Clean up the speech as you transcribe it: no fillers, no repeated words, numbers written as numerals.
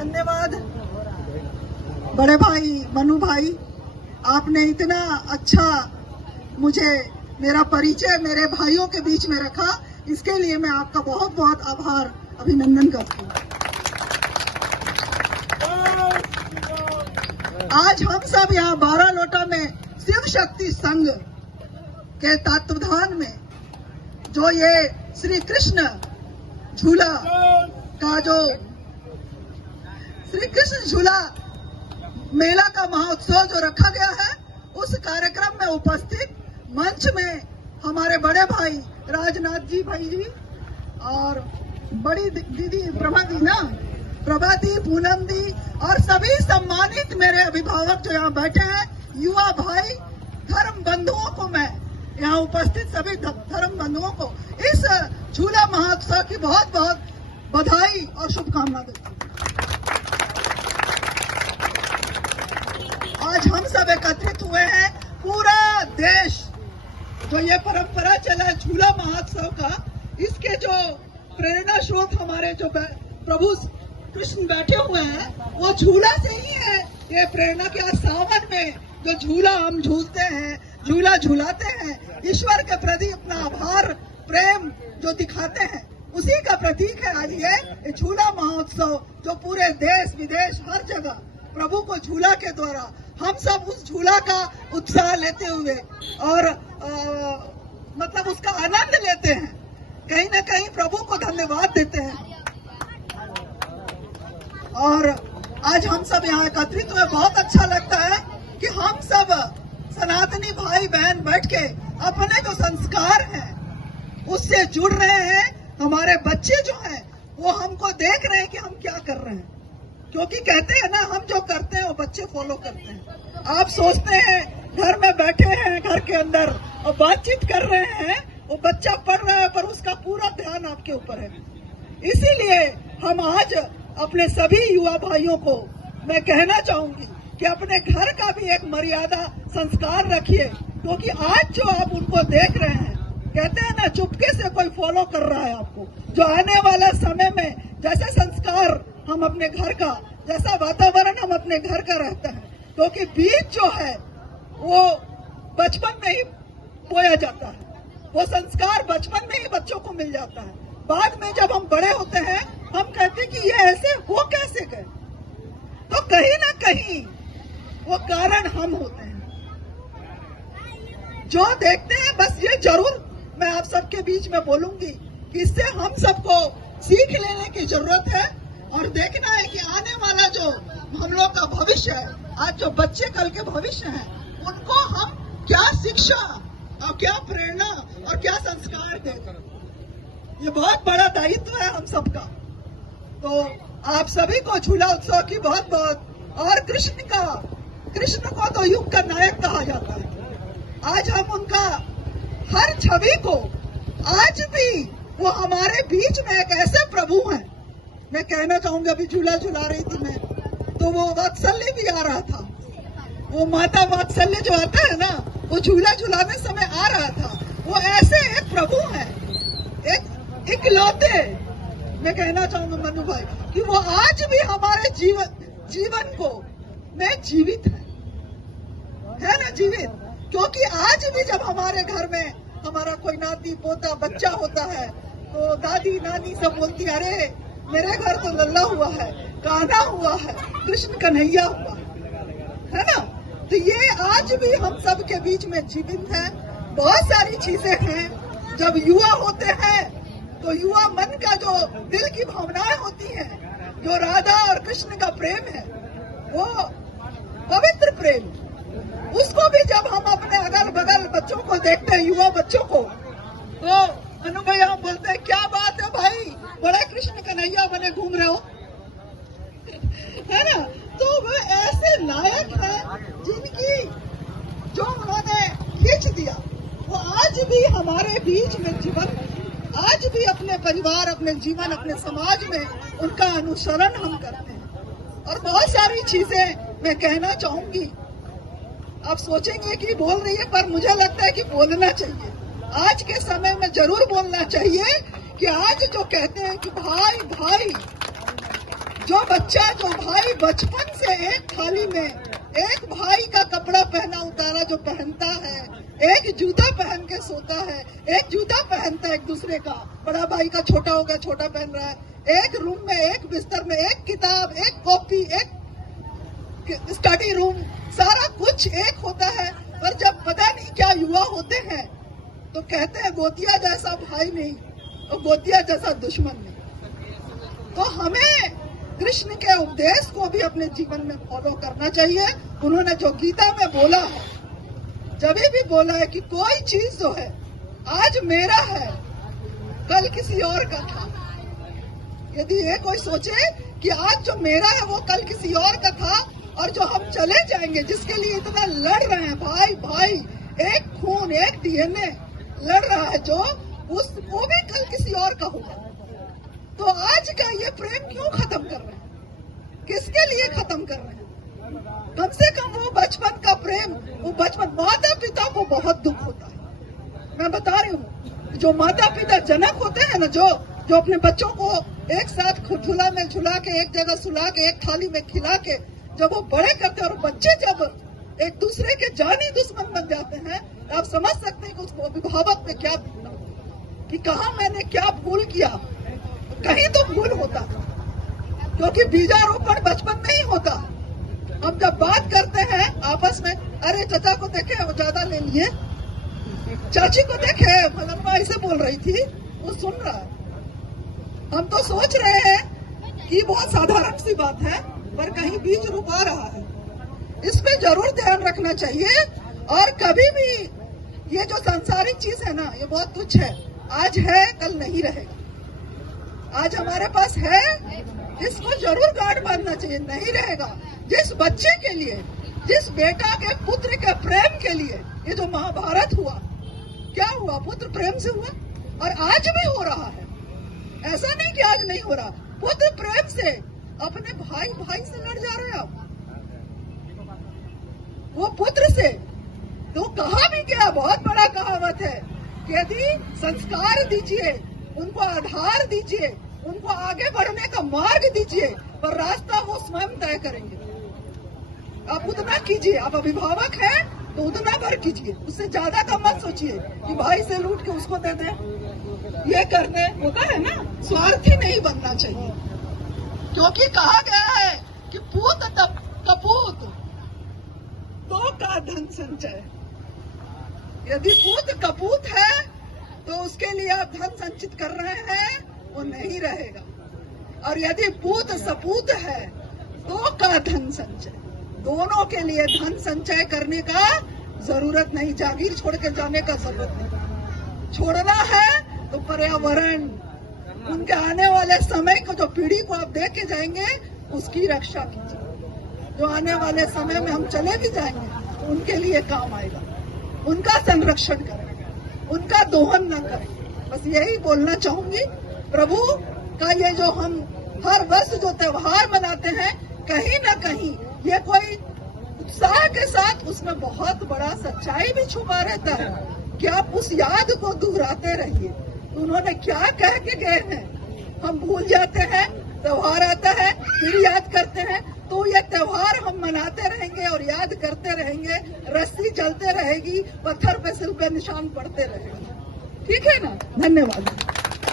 धन्यवाद बड़े भाई मनु भाई, आपने इतना अच्छा मुझे मेरा परिचय मेरे भाइयों के बीच में रखा, इसके लिए मैं आपका बहुत बहुत आभार अभिनंदन करती हूँ। आज हम सब यहाँ बारालोटा में शिव शक्ति संघ के तत्वाधान में जो ये श्री कृष्ण झूला का जो श्री कृष्ण झूला मेला का महोत्सव जो रखा गया है, उस कार्यक्रम में उपस्थित मंच में हमारे बड़े भाई राजनाथ जी भाई जी और बड़ी दीदी प्रभा दी पूनम दी और सभी सम्मानित मेरे अभिभावक जो यहाँ बैठे हैं, युवा भाई, धर्म बंधुओं को, मैं यहाँ उपस्थित सभी धर्म बंधुओं को इस झूला महोत्सव की बहुत बहुत बधाई और शुभकामना देती हूँ। आज हम सब एकत्रित हुए हैं, पूरा देश जो ये परंपरा चला झूला महोत्सव का, इसके जो प्रेरणा स्रोत हमारे जो प्रभु कृष्ण बैठे हुए हैं, वो झूला से ही है। ये प्रेरणा के आज सावन में जो झूला हम झूलते हैं, झूला झूलाते हैं, ईश्वर के प्रति अपना आभार प्रेम जो दिखाते हैं, उसी का प्रतीक है आज ये झूला महोत्सव, जो पूरे देश विदेश हर जगह प्रभु को झूला के द्वारा हम सब उस झूला का उत्साह लेते हुए और मतलब उसका आनंद लेते हैं, कहीं न कहीं प्रभु को धन्यवाद देते हैं। और आज हम सब यहाँ एकत्रित हुए, बहुत अच्छा लगता है कि हम सब सनातनी भाई बहन बैठ के अपने जो संस्कार हैं उससे जुड़ रहे हैं। हमारे बच्चे जो हैं वो हमको देख रहे हैं कि हम क्या कर रहे हैं, क्योंकि कहते हैं ना, हम जो करते हैं वो बच्चे फॉलो करते हैं। आप सोचते हैं घर में बैठे हैं घर के अंदर और बातचीत कर रहे हैं, वो बच्चा पढ़ रहा है पर उसका पूरा ध्यान आपके ऊपर है। इसीलिए हम आज अपने सभी युवा भाइयों को मैं कहना चाहूंगी कि अपने घर का भी एक मर्यादा संस्कार रखिए, क्योंकि आज जो आप उनको देख रहे हैं, कहते हैं ना, चुपके से कोई फॉलो कर रहा है आपको। जो आने वाला समय में जैसे संस्कार हम अपने घर का, जैसा वातावरण हम अपने घर का रहता है, क्योंकि बीज जो है वो बचपन में ही बोया जाता है, वो संस्कार बचपन में ही बच्चों को मिल जाता है। बाद में जब हम बड़े होते हैं हम कहते हैं कि ये ऐसे वो कैसे गए, तो कहीं ना कहीं वो कारण हम होते हैं जो देखते हैं। बस ये जरूर मैं आप सबके बीच में बोलूंगी कि इससे हम सबको सीख लेने की जरूरत है और देखना है कि आने वाला जो हम लोग का भविष्य है, आज जो बच्चे कल के भविष्य हैं, उनको हम क्या शिक्षा और क्या प्रेरणा और क्या संस्कार दें। ये बहुत बड़ा दायित्व है हम सबका। तो आप सभी को झूला उत्सव की बहुत बहुत, और कृष्ण को तो युग का नायक कहा जाता है। आज हम उनका हर छवि को, आज भी वो हमारे बीच में एक ऐसे प्रभु हैं। मैं कहना चाहूंगा, अभी झूला झूला रही थी मैं, तो वो वात्सल्य भी आ रहा था, वो माता वात्सल्य जो आता है ना, वो झूला झूलाने समय आ रहा था। वो ऐसे एक प्रभु है, एक इकलौते, मैं कहना चाहूंगा मनु भाई, कि वो आज भी हमारे जीवन को में जीवित है ना, जीवित। क्योंकि आज भी जब हमारे घर में हमारा कोई नाती पोता बच्चा होता है, तो दादी नानी सब बोलती, अरे मेरे घर तो लल्ला हुआ है, कान्हा हुआ है, कृष्ण कन्हैया हुआ है ना। तो ये आज भी हम सब के बीच में जीवित है। बहुत सारी चीजें हैं, जब युवा होते हैं तो युवा मन का जो दिल की भावनाएं होती हैं, जो राधा और कृष्ण का प्रेम है, वो पवित्र प्रेम, उसको भी जब हम अपने अगल बगल बच्चों को देखते हैं, युवा बच्चों को, तो अनु भैया हम बोलते हैं, क्या बात है भाई, बड़े कृष्ण कन्हैया बने घूम रहे हो, है ना। तो वो ऐसे नायक हैं जिनकी जो उन्होंने खींच दिया, वो आज भी हमारे बीच में जीवन, आज भी अपने परिवार, अपने जीवन, अपने समाज में उनका अनुसरण हम करते हैं। और बहुत सारी चीजें मैं कहना चाहूंगी। आप सोचेंगे कि बोल रही है, पर मुझे लगता है कि बोलना चाहिए। आज के समय में जरूर बोलना चाहिए कि आज जो कहते हैं कि भाई भाई, जो बच्चा, जो भाई बचपन से एक थाली में एक भाई का कपड़ा पहना उतारा जो पहनता है, एक जूता पहन के सोता है, एक जूता पहनता है एक दूसरे का, बड़ा भाई का छोटा हो गया, छोटा पहन रहा है, एक रूम में, एक बिस्तर में, एक किताब, एक कॉपी, एक स्टडी रूम, सारा कुछ एक होता है। पर जब पता नहीं क्या युवा होते हैं तो कहते हैं गोतिया जैसा भाई नहीं और गोतिया जैसा दुश्मन नहीं। तो हमें कृष्ण के उपदेश को भी अपने जीवन में फॉलो करना चाहिए। उन्होंने जो गीता में बोला है, जब भी बोला है कि कोई चीज जो है आज मेरा है कल किसी और का था। यदि ये कोई सोचे कि आज जो मेरा है वो कल किसी और का था और जो हम चले जाएंगे, जिसके लिए इतना लड़ रहे हैं भाई भाई, एक खून एक डीएनए लड़ रहा है, जो वो भी कल किसी और का होगा। तो आज का ये प्रेम क्यों खत्म कर रहे हैं? किसके लिए खत्म कर रहे हैं? कम से कम वो बचपन का प्रेम, वो बचपन, माता पिता को बहुत दुख होता है। मैं बता रही हूँ, जो माता पिता जनक होते हैं ना, जो अपने बच्चों को एक साथ झूला में झुला के, एक जगह सुला के, एक थाली में खिला के जब वो बड़े करते हैं और बच्चे जब एक दूसरे के जानी दुश्मन बन जाते हैं, तो आप समझ सकते हैं कि उस अभिभावक में क्या बीतता, कि कहा मैंने क्या भूल किया। कहीं तो भूल होता, क्योंकि बीजारोपण बचपन में ही होता। हम जब बात करते हैं आपस में, अरे चाचा को देखे वो ज्यादा ले लिए, चाची को देखे मलम्मा ऐसे बोल रही थी, वो सुन रहा है। हम तो सोच रहे हैं कि बहुत साधारण सी बात है, पर कहीं बीज रुका रहा है। इस पे जरूर ध्यान रखना चाहिए। और कभी भी ये जो सांसारिक चीज है ना, ये बहुत तुच्छ है, आज है कल नहीं रहेगा। आज हमारे पास है, इसको जरूर गांठ बांधना चाहिए, नहीं रहेगा। जिस बच्चे के लिए, जिस बेटा के पुत्र के प्रेम के लिए ये जो महाभारत हुआ, क्या हुआ? पुत्र प्रेम से हुआ, और आज भी हो रहा है। ऐसा नहीं कि आज नहीं हो रहा, पुत्र प्रेम से अपने भाई भाई से लड़ जा रहे हैं आप, वो पुत्र से। तो कहा भी क्या, बहुत बड़ा कहावत है कि यदि संस्कार दीजिए, उनको आधार दीजिए, उनको आगे बढ़ने का मार्ग दीजिए, पर रास्ता वो स्वयं तय करेंगे। आप उतना कीजिए, आप अभिभावक हैं तो उतना भर कीजिए, उससे ज्यादा का मत सोचिए कि भाई से लूट के उसको दे दें, ये करने होता है ना। स्वार्थी नहीं बनना चाहिए, क्योंकि कहा गया है कि पूत कपूत तो का धन संचय। यदि पूत कपूत है तो उसके लिए आप धन संचित कर रहे हैं, वो नहीं रहेगा। और यदि पूत सपूत है तो का धन संचय, दोनों के लिए धन संचय करने का जरूरत नहीं, जागीर छोड़ के जाने का जरूरत नहीं। छोड़ना है तो पर्यावरण, उनके आने वाले समय को, जो पीढ़ी को आप दे के जाएंगे, उसकी रक्षा कीजिए। जो आने वाले समय में हम चले भी जाएंगे तो उनके लिए काम आएगा, उनका संरक्षण करें, उनका दोहन न करें। बस यही बोलना चाहूंगी। प्रभु का ये जो हम हर वर्ष जो त्योहार मनाते हैं, कहीं न कहीं ये कोई उत्साह के साथ, उसमें बहुत बड़ा सच्चाई भी छुपा रहता है कि आप उस याद को दोहराते रहिए। उन्होंने क्या कह के गए हैं, हम भूल जाते हैं। त्योहार आता है फिर याद करते हैं, तो ये त्योहार हम मनाते रहेंगे और याद करते रहेंगे, रस्सी चलते रहेगी, पत्थर पे सिल पे निशान पड़ते रहेगा। ठीक है ना? धन्यवाद।